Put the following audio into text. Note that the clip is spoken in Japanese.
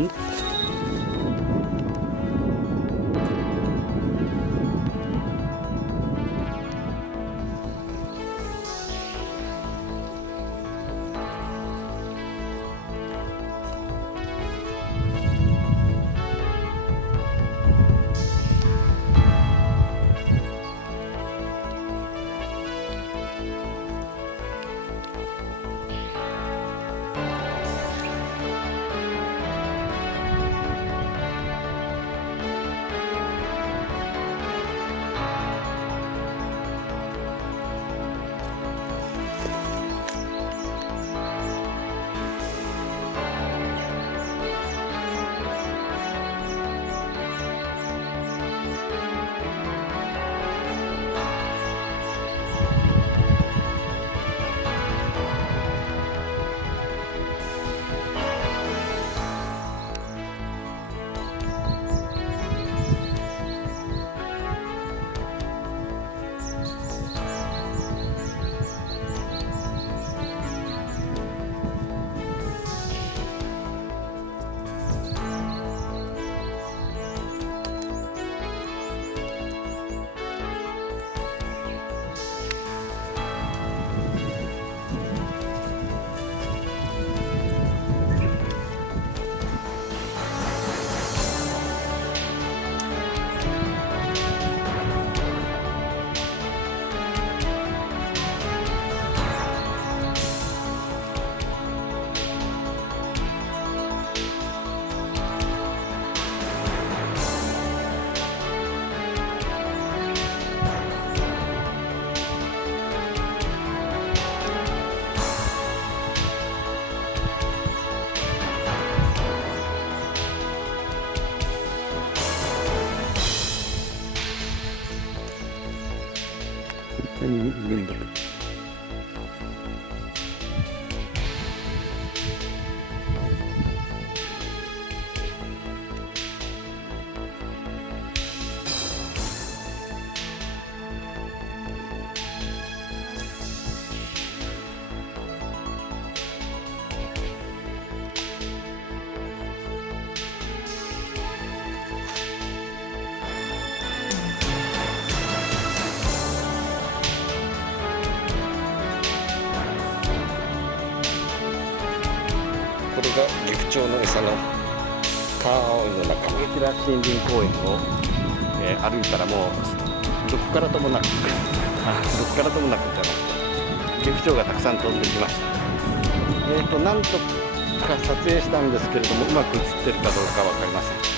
ん何いるんだろう。これが岐阜町の餌のカーアオイの仲間。こちら森林公園を、歩いたらもうどこからともなくどこからともなくじゃなくて岐阜町がたくさん飛んできました。なんとか撮影したんですけれどもうまく映ってるかどうか分かりません。